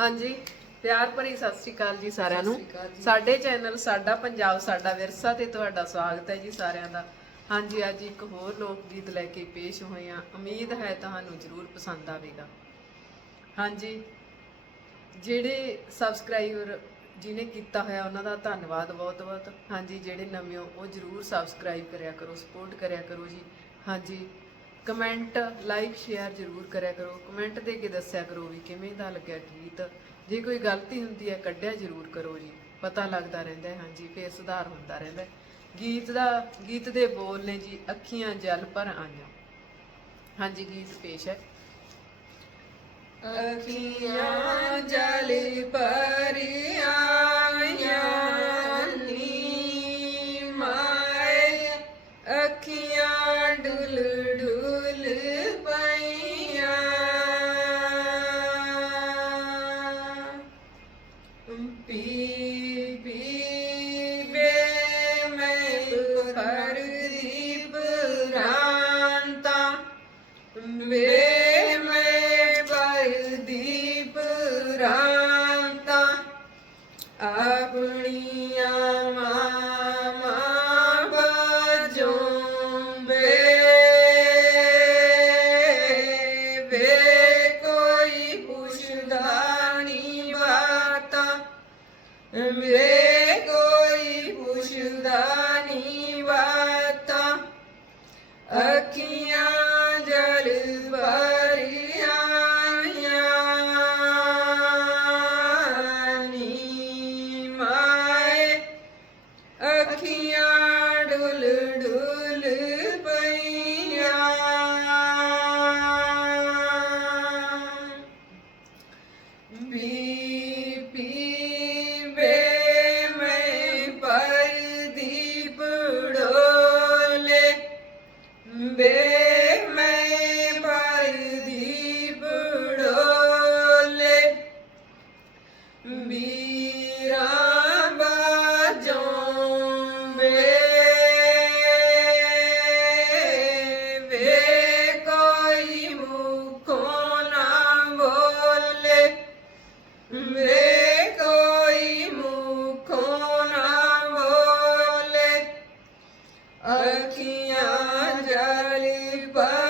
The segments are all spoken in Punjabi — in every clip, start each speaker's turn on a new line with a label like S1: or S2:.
S1: ਹਾਂਜੀ ਪਿਆਰ ਭਰੀ ਸਤਿ ਸ਼੍ਰੀ ਅਕਾਲ ਜੀ ਸਾਰਿਆਂ ਨੂੰ। ਸਾਡੇ ਚੈਨਲ ਸਾਡਾ ਪੰਜਾਬ ਸਾਡਾ ਵਿਰਸਾ ਤੇ ਤੁਹਾਡਾ ਸਵਾਗਤ ਹੈ ਜੀ ਸਾਰਿਆਂ ਦਾ। ਹਾਂਜੀ ਅੱਜ ਇੱਕ ਹੋਰ ਲੋਕ ਗੀਤ ਲੈ ਕੇ ਪੇਸ਼ ਹੋਏ ਹਾਂ। ਉਮੀਦ ਹੈ ਤੁਹਾਨੂੰ ਜ਼ਰੂਰ ਪਸੰਦ ਆਵੇਗਾ। ਹਾਂਜੀ ਜਿਹੜੇ ਸਬਸਕ੍ਰਾਈਬਰ ਜਿਹਨੇ ਕੀਤਾ ਹੋਇਆ ਉਹਨਾਂ ਦਾ ਧੰਨਵਾਦ ਬਹੁਤ ਬਹੁਤ ਹਾਂਜੀ ਜਿਹੜੇ ਨਵੇਂ ਹੋ ਉਹ ਜਰੂਰ ਸਬਸਕ੍ਰਾਈਬ ਕਰਿਆ ਕਰੋ ਸਪੋਰਟ ਕਰਿਆ ਕਰੋ ਜੀ। ਹਾਂਜੀ ਕਮੈਂਟ ਲਾਈਕ ਸ਼ੇਅਰ ਜਰੂਰ ਕਰਿਆ ਕਰੋ। ਕਮੈਂਟ ਦੇ ਕੇ ਦੱਸਿਆ ਕਰੋ ਵੀ ਕਿਵੇਂ ਦਾ ਲੱਗਿਆ ਗੀਤ। ਜੇ ਕੋਈ ਗਲਤੀ ਹੁੰਦੀ ਹੈ, ਕੱਢਿਆ ਜਰੂਰ ਕਰੋ ਜੀ। ਪਤਾ ਲੱਗਦਾ ਰਹਿੰਦਾ ਹੈ, ਹਾਂਜੀ, ਫੇਰ ਸੁਧਾਰ ਹੁੰਦਾ ਰਹਿੰਦਾ ਹੈ। ਗੀਤ ਦਾ, ਗੀਤ ਦੇ ਬੋਲ ਨੇ ਜੀ, ਅੱਖੀਆਂ ਜਲ ਭਰ ਆਈਆਂ। ਹਾਂਜੀ, ਗੀਤ ਪੇਸ਼ ਹੈ। ਅੱਖੀਆਂ ਜਲ ਭਰੀਆਂ ਨੀ ਵੇ ਮੈਂ ਪਰ ਦੀਪ ਰਾਂਤਾ ਆਪਣੀਆਂ ਮਾਮਾ ਬਾਜੋਂ ਵੇ ਕੋਈ ਪੁੱਛਦਾ ਨਹੀਂ ਬਾਤਾਂ ਵੇ ਅੱਖੀਆਂ ਜਲ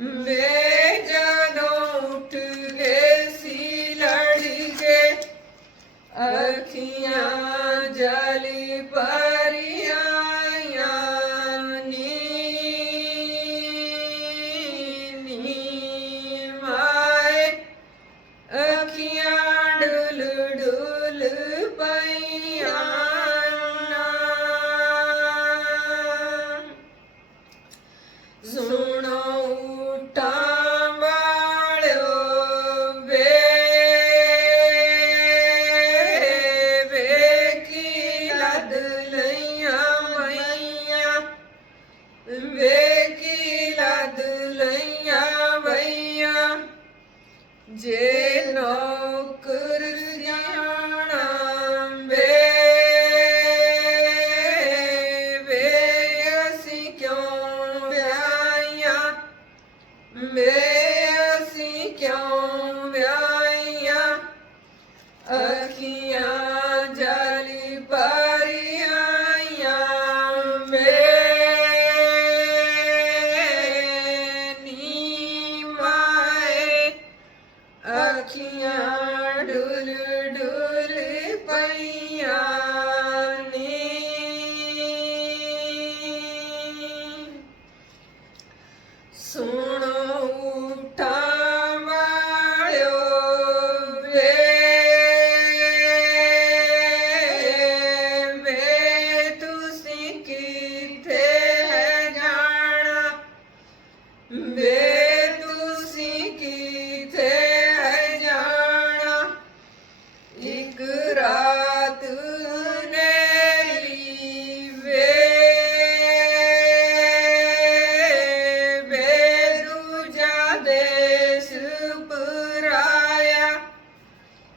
S1: ਵੇ assunto.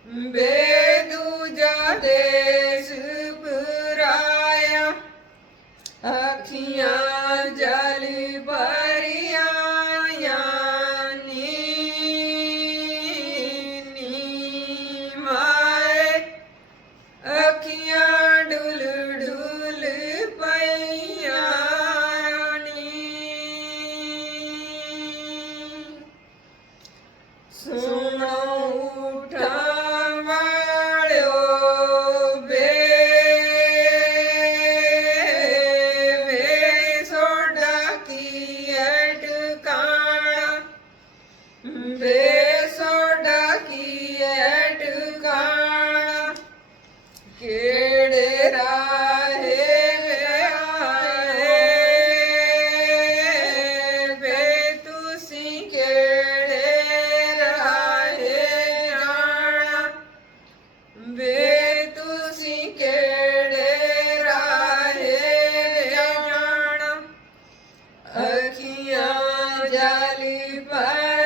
S1: ਵੇ ਦੂਜਾ ਅੱਖੀਆਂ ਜਲ ਭਰੀਆਂ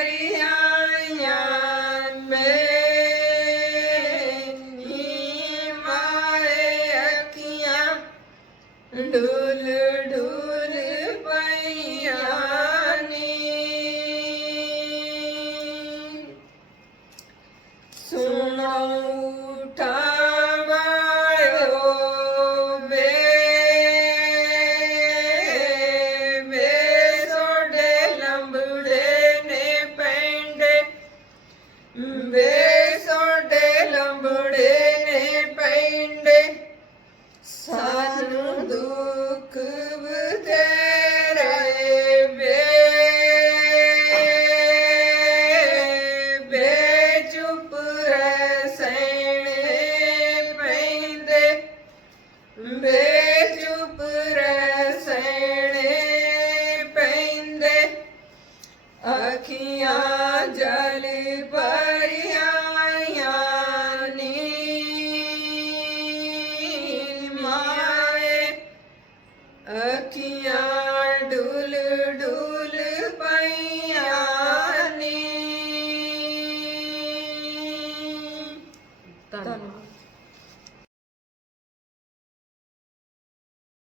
S1: ਵੇ ਅੱਖੀਆਂ ਡੁਲ